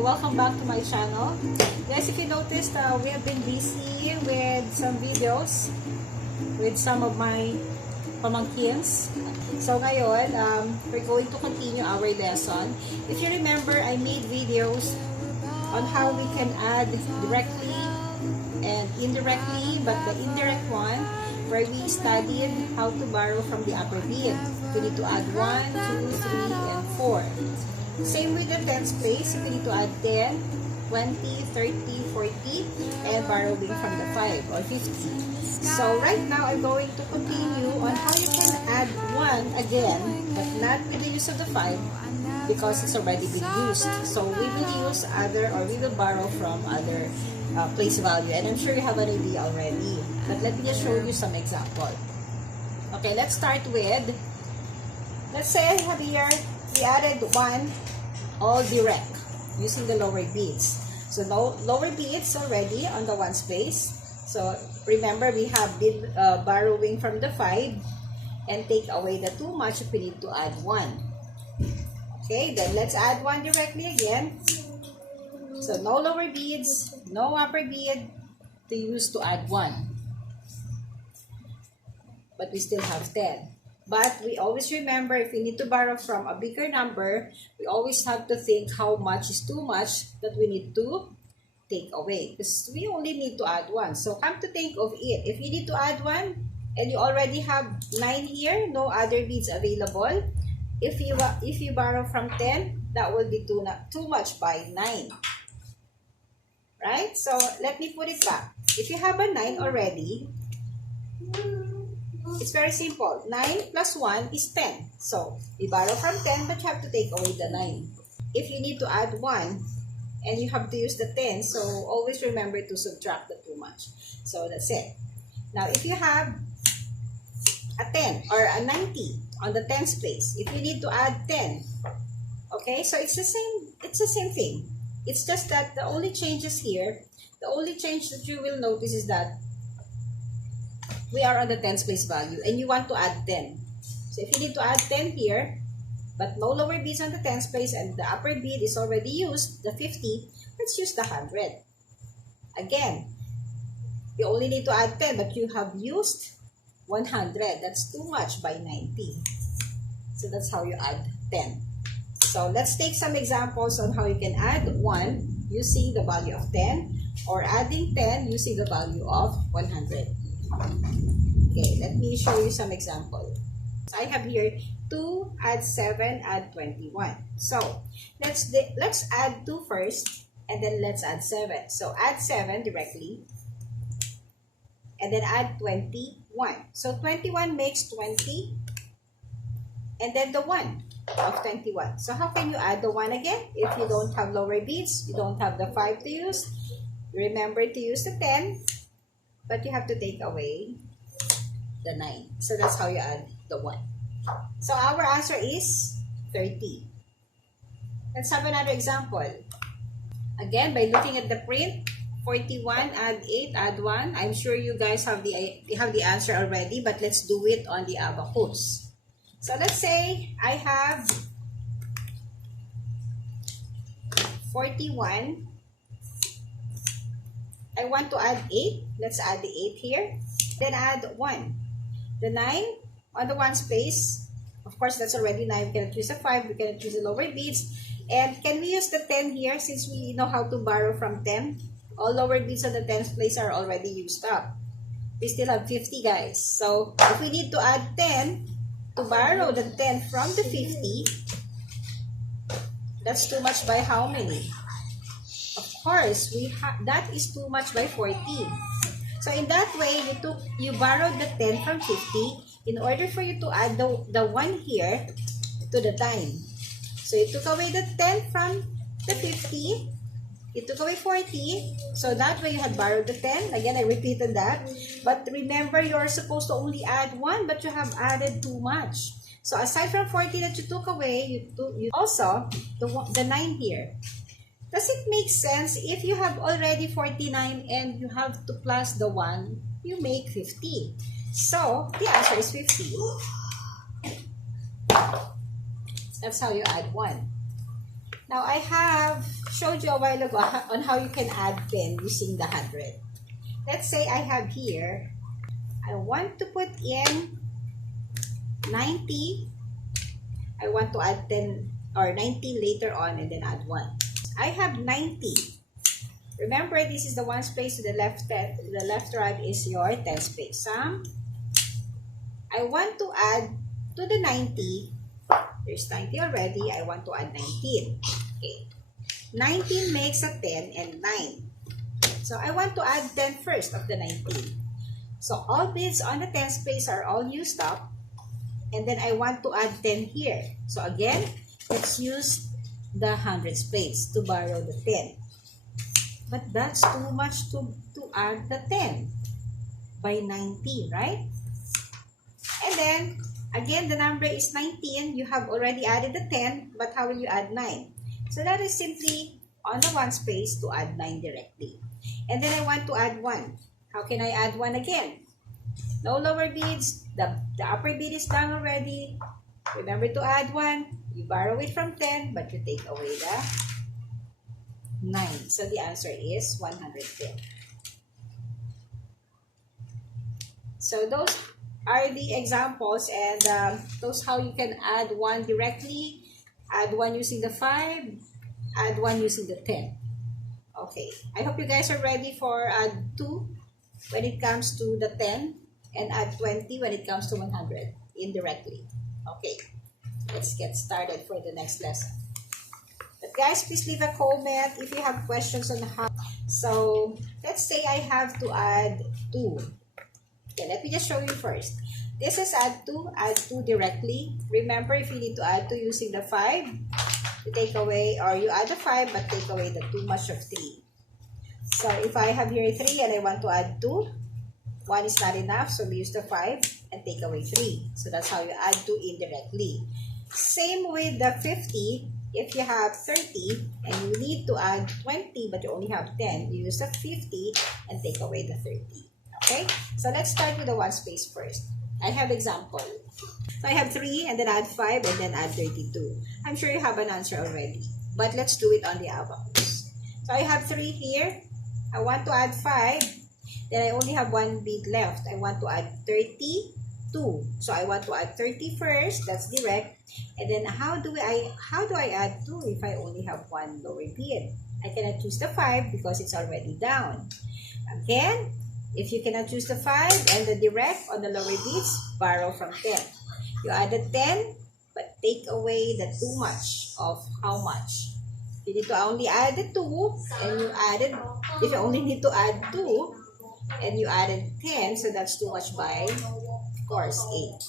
welcome back to my channel. Guys, if you noticed, we have been busy with some videos with some of my pamangkins. So ngayon, we're going to continue our lesson. If you remember, I made videos on how we can add directly and indirectly, but the indirect one where we studied how to borrow from the upper bead. We need to add 1, 2, 3, and 4. Same with the tens place, if you need to add 10, 20, 30, 40, and borrowing from the 5 or 50. So right now, I'm going to continue on how you can add 1 again, but not with the use of the 5 because it's already been used. So we will use other, or we will borrow from other place value. And I'm sure you have an idea already. But let me just show you some example. Okay, let's start with, let's say I have here, we added 1 all direct using the lower beads. So no lower beads already on the 1's place. So remember, we have been borrowing from the 5 and take away the too much if we need to add 1. Okay, then let's add 1 directly again. So no lower beads, no upper bead to use to add 1. But we still have 10. But we always remember, if we need to borrow from a bigger number, we always have to think how much is too much that we need to take away. Because we only need to add 1. So come to think of it, if you need to add 1 and you already have 9 here, no other beads available, if you borrow from 10, that will be too much by 9. Right? So let me put it back. If you have a 9 already, it's very simple. 9 plus 1 is 10. So, we borrow from 10, but you have to take away the 9. If you need to add 1, and you have to use the 10, so always remember to subtract the too much. So, that's it. Now, if you have a 10 or a 90 on the tens place, if you need to add 10, okay, so it's the same thing. It's just that the only changes here, the only change that you will notice is that we are on the tens place value and you want to add 10. So if you need to add 10 here, but no lower beads on the tens place and the upper bead is already used, the 50, let's use the 100. Again, you only need to add 10, but you have used 100. That's too much by 90. So that's how you add 10. So let's take some examples on how you can add 1 using the value of 10 or adding 10 using the value of 100. Okay, let me show you some example. I have here 2, add 7, add 21. So let's add 2 first, and then let's add 7. So add 7 directly, and then add 21. So 21 makes 20, and then the 1 of 21. So how can you add the 1 again? If you don't have lower beads, you don't have the 5 to use, remember to use the 10. But you have to take away the 9. So that's how you add the 1. So our answer is 30. Let's have another example. Again, by looking at the print, 41, add 8, add 1. I'm sure you guys have the answer already, but let's do it on the Abacus. So let's say I have 41. I want to add 8. Let's add the 8 here. Then add 1. The 9 on the 1's place. Of course, that's already 9. We cannot use a 5. We cannot use the lower beads. And can we use the 10 here since we know how to borrow from 10? All lower beads on the 10's place are already used up. We still have 50, guys. So, if we need to add 10 to borrow the 10 from the 50, that's too much by how many? Of course, that is too much by 14. So in that way, you borrowed the 10 from 50 in order for you to add the 1 here to the time. So you took away the 10 from the 50, you took away 40, so that way you had borrowed the 10. Again, I repeated that. But remember, you're supposed to only add 1, but you have added too much. So aside from 40 that you took away, you also the 9 here. Does it make sense if you have already 49 and you have to plus the 1, you make 50. So, the answer is 50. That's how you add 1. Now, I have showed you a while ago on how you can add 10 using the 100. Let's say I have here, I want to put in 90. I want to add 10 or 90 later on and then add 1. I have 90. Remember, this is the ones place to the left. The left right is your tens place. I want to add to the 90. There's 90 already. I want to add 19. Okay. 19 makes a 10 and 9. So I want to add 10 first of the 19. So all bits on the tens place are all used up. And then I want to add 10 here. So again, let's use the hundreds place to borrow the 10. But that's too much to add the 10 by 90, right? And then, again, the number is 19. You have already added the 10, but how will you add 9? So that is simply on the ones place to add 9 directly. And then I want to add 1. How can I add 1 again? No lower beads. The upper bead is done already. Remember to add 1. You borrow it from 10, but you take away the 9. So the answer is 110. So those are the examples, and those how you can add 1 directly, add 1 using the 5, add 1 using the 10. Okay, I hope you guys are ready for add 2 when it comes to the 10 and add 20 when it comes to 100 indirectly. Okay, let's get started for the next lesson. But guys, please leave a comment if you have questions on how. So let's say I have to add 2. Okay, let me just show you first. This is add 2 directly. Remember, if you need to add 2 using the 5, you take away, or you add the 5 but take away the too much of 3. So if I have here 3 and I want to add 2, 1 is not enough, so we use the 5 and take away 3. So that's how you add 2 indirectly. Same with the 50. If you have 30 and you need to add 20 but you only have 10, you use the 50 and take away the 30. Okay? So let's start with the one space first. I have example. So I have 3 and then add 5 and then add 32. I'm sure you have an answer already. But let's do it on the abacus. So I have 3 here. I want to add 5. Then I only have 1 bead left. I want to add 32. So I want to add 30 first. That's direct. And then how do I add 2 if I only have 1 lower bead? I cannot choose the 5 because it's already down. Again, if you cannot choose the 5 and the direct on the lower beads, borrow from 10. You added 10, but take away the too much of how much? You need to only add the 2, and you added, if you only need to add 2, and you added 10, so that's too much by, of course, 8.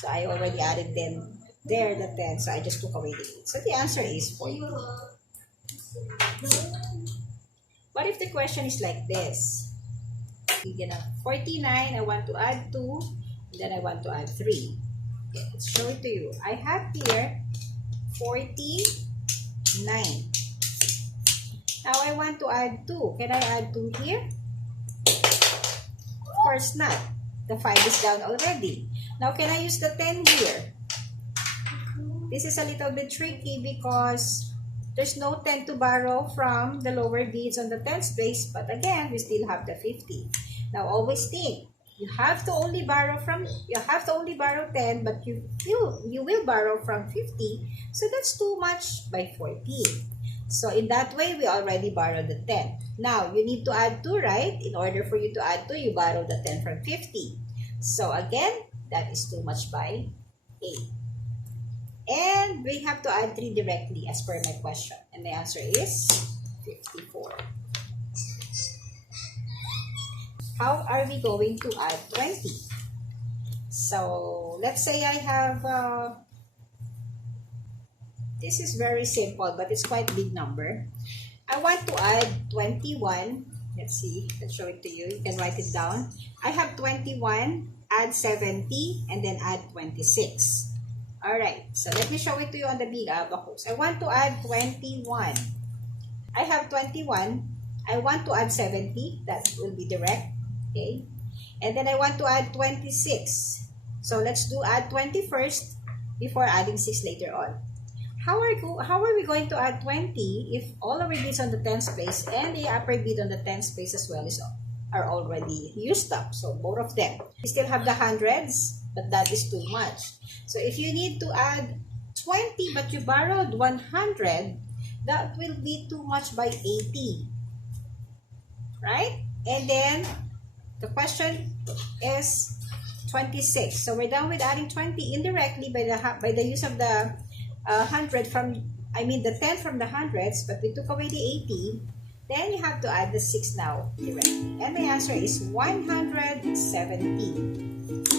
So I already added them there, the 10, so I just took away the 8. So the answer is 40. What if the question is like this? 49, I want to add 2, and then I want to add 3. Okay, let's show it to you. I have here 49. Now I want to add 2. Can I add 2 here? Of course not. The 5 is down already. Now can I use the 10 here? This is a little bit tricky because there's no 10 to borrow from the lower beads on the tens place, but again, we still have the 50. Now always think, you have to only borrow 10, but you will borrow from 50, so that's too much by 14. So in that way, we already borrowed the 10. Now you need to add 2, right? In order for you to add 2, you borrow the 10 from 50. So again, that is too much by 8. And we have to add 3 directly as per my question. And the answer is 54. How are we going to add 20? So let's say I have, this is very simple, but it's quite big number. I want to add 21. Let's see, let's show it to you. You can write it down. I have 21, add 70, and then add 26. Alright, so let me show it to you on the big abacus. I want to add 21. I have 21. I want to add 70. That will be direct. Okay. And then I want to add 26. So let's do add 20 first before adding 6 later on. how are we going to add 20 if all our bids on the tens place and the upper bid on the tens place as well are already used up? So both of them. We still have the hundreds, but that is too much. So if you need to add 20 but you borrowed 100, that will be too much by 80. Right? And then the question is 26. So we're done with adding 20 indirectly by the use of the 100 from, I mean the 10 from the hundreds, but we took away the 80. Then you have to add the 6 now directly. And the answer is 170.